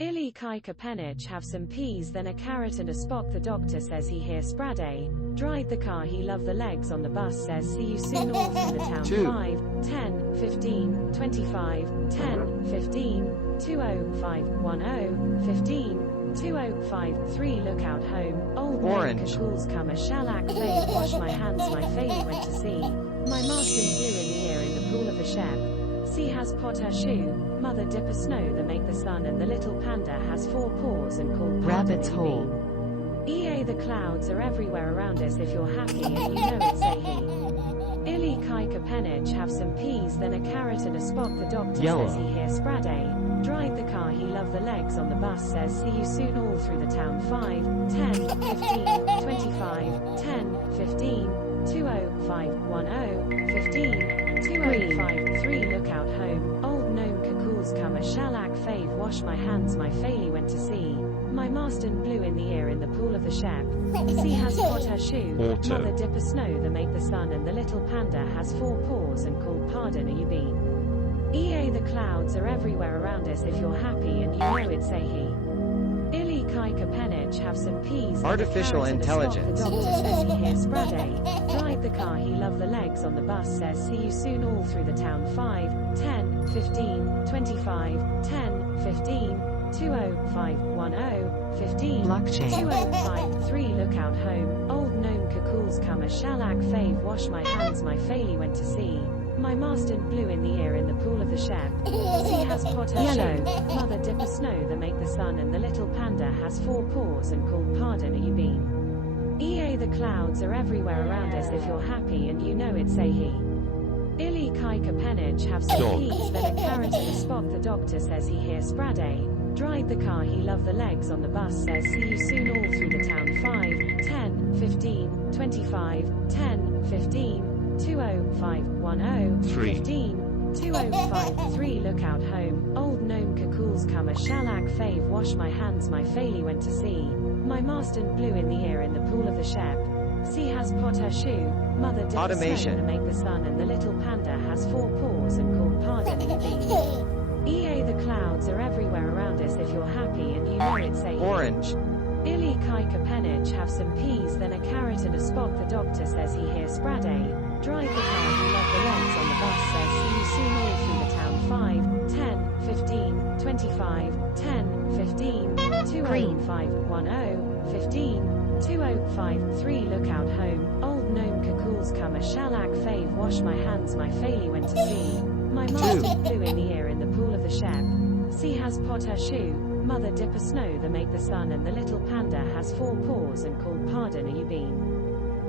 Illy kaika penich have some peas then a carrot and a spock. The doctor says he hear sprade. Dried the car he love the legs on the bus says see you soon all through the town. 5, 10, 15, 25, 10, 15, 20510, 15, 2053 look out home. Old Orange. Calls come a shellac fade wash my hands my fade went to sea. My marston blew in the ear in the pool of the shep. Sea has pot her shoe, mother dip a snow the make the sun and the little panda has 4 paws and called Rabbit's hole. EA the clouds are everywhere around us if you're happy and you know it say he. Illy kaika penich have some peas then a carrot and a spock. The doctor Yellow. says he hear sprade. Dried the car he love the legs on the bus says see you soon all through the town. 5, 10, 15, 25, 10, 15, 20510, 15, 2053 look out home. Old gnome cacools come a shellac fave wash my hands my faily went to sea. My marston blew in the ear in the pool of the shep. Sea has pot her shoe. Auto. Mother dip a snow the make the sun and the little panda has 4 paws and called pardon are you been. EA the clouds are everywhere around us if you're happy and you know it say he. Illy kaika penich have some peas. Artificial intelligence. The doctor says he hear sprade. Dried the car he love the legs on the bus says see you soon all through the town. 5, 10, 15, 25, 10, 15, 20510, 15, Blockchain. 2053 look out home. Old gnome cacools come a shellac fave wash my hands my faily went to sea. My marston blew in the ear in the pool of the shep. Sea has pot her Yellow. shoe. Mother dip a snow the make the sun and the little panda has 4 paws and called pardon are you been. EA the clouds are everywhere around us if you're happy and you know it say he. Illy kaika penich have some Dog. peas then a carrot and a spock. The doctor says he hear sprade. Dried the car he love the legs on the bus says see you soon all through the town. 5, 10, 15, 25, 10, 15, 20510, 3. 15, 2053 look out home. Old gnome cacools come a shellac fave wash my hands my faily went to sea. My marston blew in the ear in the pool of the shep. Sea has pot her shoe. Mother dip a Automation. snow to make the sun and the little panda has 4 paws and called pardon are you been. EA the clouds are everywhere around us if you're happy and you know it say he. Orange. Illy kaika penich have some peas then a carrot and a spock. The doctor says he hear sprade. Dried the car he love the legs on the bus says see you soon all through the town. 5, 10, 15, 25, 10, 15, 20510, 15, 2053 look out home. Old gnome cacools come a shellac fave wash my hands my faily went to sea. My marston blew in the ear in the pool of the shep. Sea has pot her shoe. Mother dip a snow the make the sun and the little panda has 4 paws and called pardon are you been.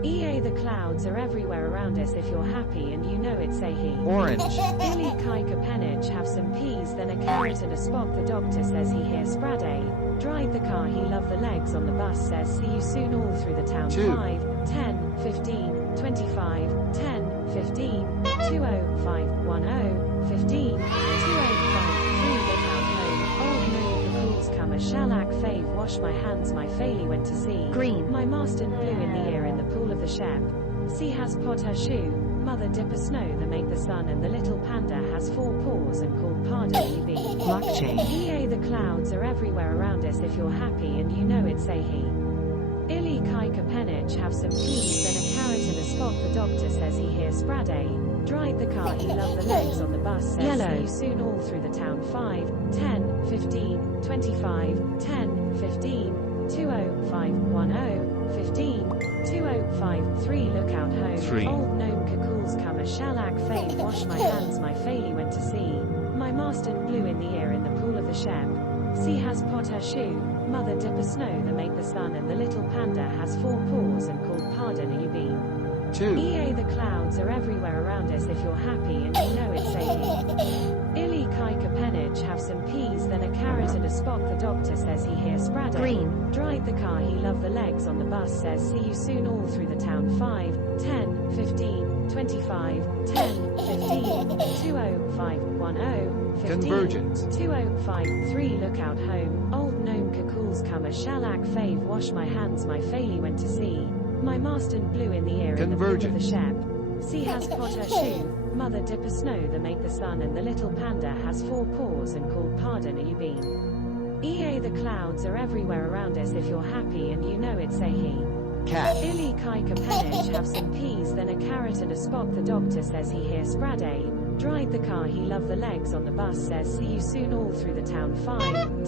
EA the clouds are everywhere around us if you're happy and you know it say he. Orange. Illy kaika penich have some peas then a carrot and a spock. The doctor says he hear sprade. Dried the car he love the legs on the bus says see you soon all through the town. 2. 5, 10, 15, 25, 10, 15, 20510, 15, 2053 look out home. Old gnome cacools come a shellac fave wash my hands my faily went to sea. Green. My marston blew in the ear in the pool of the shep. Sea has pot her shoe. Mother dip a snow the make the sun and the little panda has 4 paws and called pardon are you been. Blockchain. EA the clouds are everywhere around us if you're happy and you know it say he. Illy kaika penich have some peas then a carrot and a spock. The doctor says he hear sprade. Dried the car he love the legs on the bus says Yellow. see you soon all through the town. 5, 10, 15, 25, 10, 15, 20510, 15, 2053 look out home. 3. Old gnome cacools come a shellac fave wash my hands my faily went to sea. My marston blew in the ear in the pool of the shep. Sea has pot her shoe. Mother dip a snow the make the sun and the little panda has 4 paws and called pardon are you been. 2. EA the clouds are everywhere around us if you're happy and you know it say he. Illy kaika penich have some peas then a carrot and a spock. The doctor says he hear sprade. Green. Dried the car he love the legs on the bus says see you soon all through the town. 5, 10, 15, 25, 10, 15, 20510, 15, Convergence. 2053 look out home. Old gnome cacools come a shellac fave wash my hands my faily went to sea. My marston blew in the ear in the pool of the Convergence. shep. Sea has pot her shoe. Mother dip a snow the make the sun and the little panda has 4 paws and called pardon are you been. EA the clouds are everywhere around us if you're happy and you know it, say he. Cat. Ili kai kapenich have some peas then a carrot and a spot the doctor says he hears Sprade. Drive the car he love the legs on the bus says see you soon all through the town 5,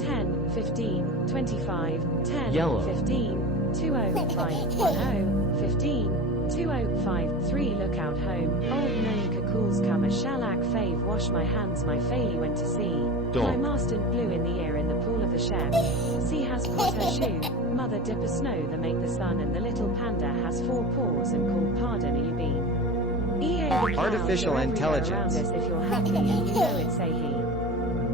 10, 15, 25, 10, Yellow. 15, 205, 10, 15, 2053 look out home, old gnome cacools come a shellac fave wash my hands my faily went to sea. Dog. My master blew in the ear in the pool of the chef. Sea has put her shoe, mother dip a snow the make the sun and the little panda has 4 paws and called pardon you been. EA the clouds Artificial are everywhere intelligence. around us if you're happy and you know it say he.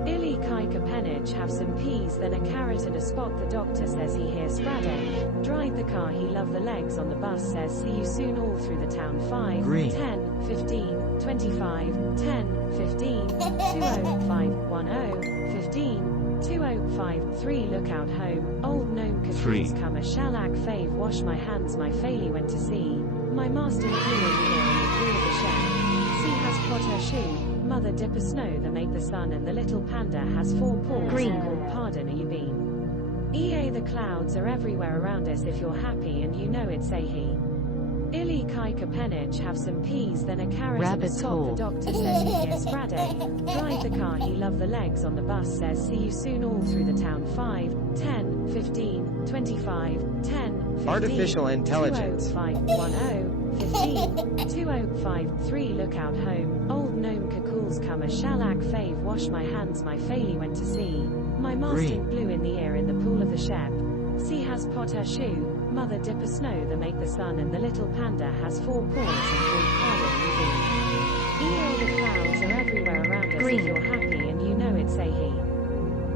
Ili kai kapenich have some peas then a carrot and a spot the doctor says he hears Sprade. Drive the car he love the legs on the bus says see you soon all through the town 5, Green. 10, 15, 25, 10, 15, 205, 10, 15, 2053 look out home, old gnome Three. cacools come a shellac fave wash my hands my faily went to sea. My master blew in the ear in the pool of the chef. Sea has put her shoe, mother dip a snow the make the sun and the little panda has 4 paws Green. and called pardon are you been. EA the clouds are everywhere around us if you're happy and you know it say he. Ili kai kapenich have some peas then a carrot and a Rabbit's spot hole. the doctor says he hears Sprade. Drive the car he love the legs on the bus says see you soon all through the town 5, 10, 15, 25, 10, 15, Artificial intelligence. 205, 10, 15, 2053 look out home, old gnome cacools come a shellac fave wash my hands my faily went to sea. My master Green. blew in the air in the pool of the shep. Sea has put her shoe, mother dip a snow the make the sun and the little panda has 4 paws and called pardon you been. EA the clouds are everywhere around us Green. if you're happy and you know it say he.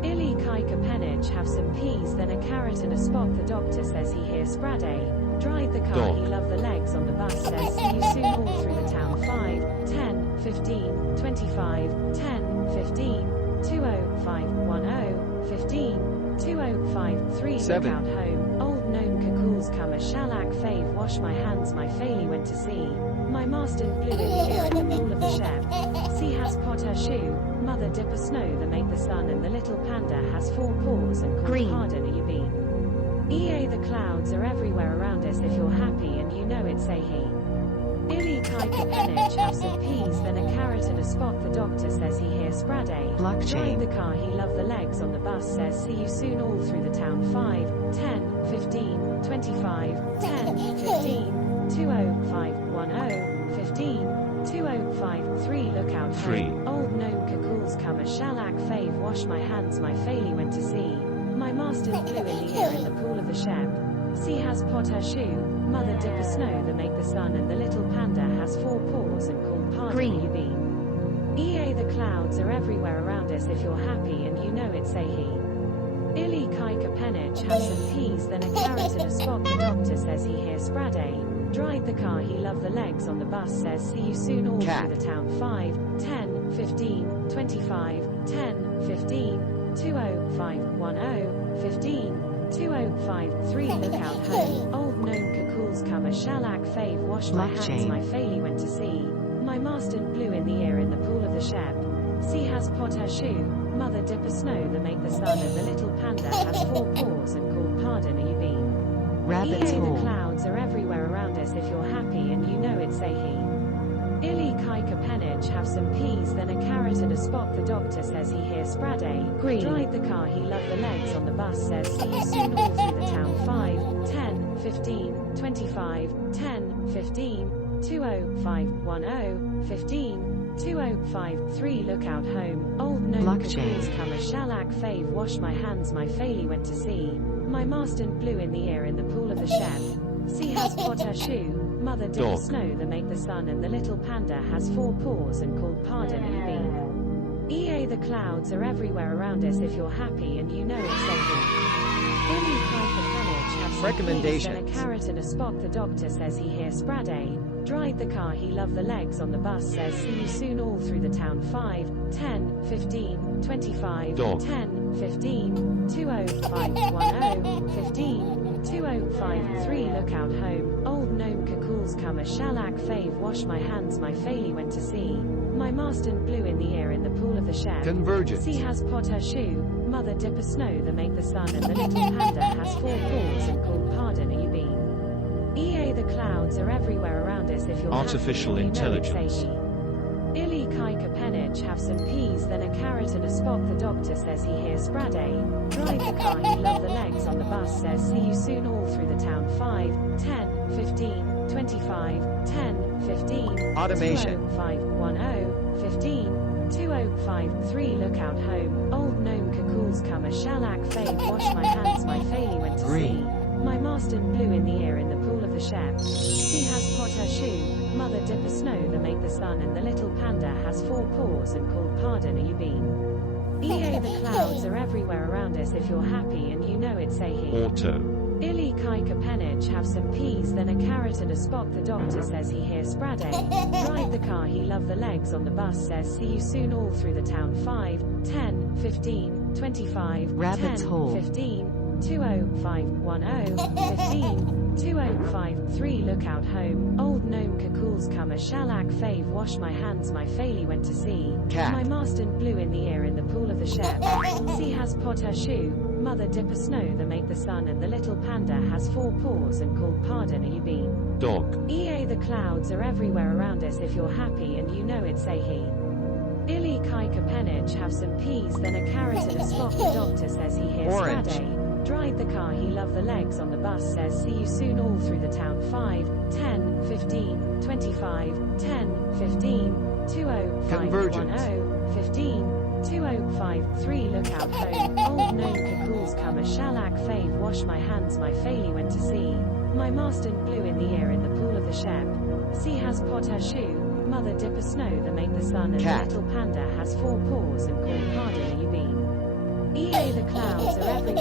Ili kai kapenich have some peas then a carrot and a spot the doctor says he hears Sprade. Drive the car Dog. he love the legs on the bus says see you soon all through the town 5, 10, 15, 25, 10, 15, 205, 10, 15, 2053 Seven. look out home, old gnome cacools come a shellac fave wash my hands my faily went to sea. My master blew in the air in the pool of the chef. Sea has put her shoe, mother dip a snow the make the sun and the little panda has 4 paws and called Green. pardon are you been. EA the clouds are everywhere around us if you're happy and you know it say he. Ili kai kapenich have some peas then a carrot and a spot the doctor says he hears Sprade. Blockchain. Drive the car he love the legs on the bus says see you soon all through the town 5, 10, 15, 25, 10, 15, 205, 10, 15, 2053 look out Three. home, old gnome cacools come a shellac fave wash my hands my faily went to sea. My master blew in the air in the pool of the shep. Sea has put her shoe, mother dip a snow the make the sun and the little panda has 4 paws and called pardon Green. you been. EA the clouds are everywhere around us if you're happy and you know it say he. Ili kai kapenich have some peas then a carrot and a spot the doctor says he hears Sprade. Drive the car he love the legs on the bus says see you soon all Cat. through the town 5, 10, 15, 25, 10, 15, 205, 10, 15, 2053 look out home, old gnome cacools come a shellac fave wash my hands Blockchain. my faily went to sea. My master blew in the air in the pool of the shep. Sea has put her shoe, mother dip a snow the make the sun and the little panda has 4 paws and called pardon are you been. Rabbit's EA the hole. clouds are everywhere around us if you're happy and you know it say he. Ili kai kapenich have some peas then a carrot and a spot the doctor says he hears Sprade. Green. Drive the car he love the legs on the bus says see you soon all through the town 5, 10, 15, 25, 10, 15, 205, 10, 15, 2053 look out home, old gnome Blockchain. cacools come a shellac fave wash my hands my faily went to sea. My master blew in the air in the pool of the shep. Sea has put her shoe, mother dip a Dog. snow the make the sun and the little panda has 4 paws and called pardon are you been. EA the clouds are everywhere around us if you're happy and you know it's safe. Ili kai kapenich have some Recommendations. peas and a carrot and a spot the doctor says he hears Sprade. Drive the car he love the legs on the bus says see you soon all through the town 5, 10, 15, 25, Dog. 10, 15, 205, 10, 15, 2053 look out home, old gnome cacools come a shellac fave wash my hands my faily went to sea. My master blew in the air in the pool of the shep. Convergence. Sea has put her shoe, Mother dip a snow the make the sun and the little panda has 4 paws and called pardon are you been? EA the clouds are everywhere around us if you're Artificial happy, intelligence. You know Illy kaika penich have some peas then a carrot and a spot the doctor says he hears sprade. Drive the car he love the legs on the bus says see you soon all through the town 5, 10, 15, 25, 10, 15, Automation. 20510, 15, 2053 look out home, old gnome cacools come a shellac fade wash my hands my faily went to Green. sea. My marston blew in the ear in the pool of the shep. She has pot her shoe, mother dip a snow the make the sun and the little panda has 4 paws and called pardon are you been? EA the clouds are everywhere around us if you're happy and you know it say he. Auto. Illy kaika penich have some peas then a carrot and a spot the doctor says he hears sprade. Drive the car he love the legs on the bus says see you soon all through the town 5, 10, 15, 25, Rabbit's 10, hole. 15, 20510, 15, 2053 look out home, old gnome cacools come a shellac fave wash my hands my faily went to sea. Cat. My marston blew in the ear in the pool of the shep. Sea has pot her shoe, mother dip a snow the make the sun and the little panda has 4 paws and called pardon are you been? Dog. EA the clouds are everywhere around us if you're happy and you know it say he. Illy kaika penich have some peas then a carrot and a spot the doctor says he hears Orange. sprade. Drive the car he love the legs on the bus says see you soon all through the town 5, 10, 15, 25, 10, 15, 20510, 15, 2053 look out home, old gnome cacools come a shellac fave wash my hands my faily went to sea. My marston blew in the ear in the pool of the shep. Sea has pot her shoe, mother dip a snow the make the sun and Cat. the little panda has 4 paws and called pardon are you been? EA the clouds are everywhere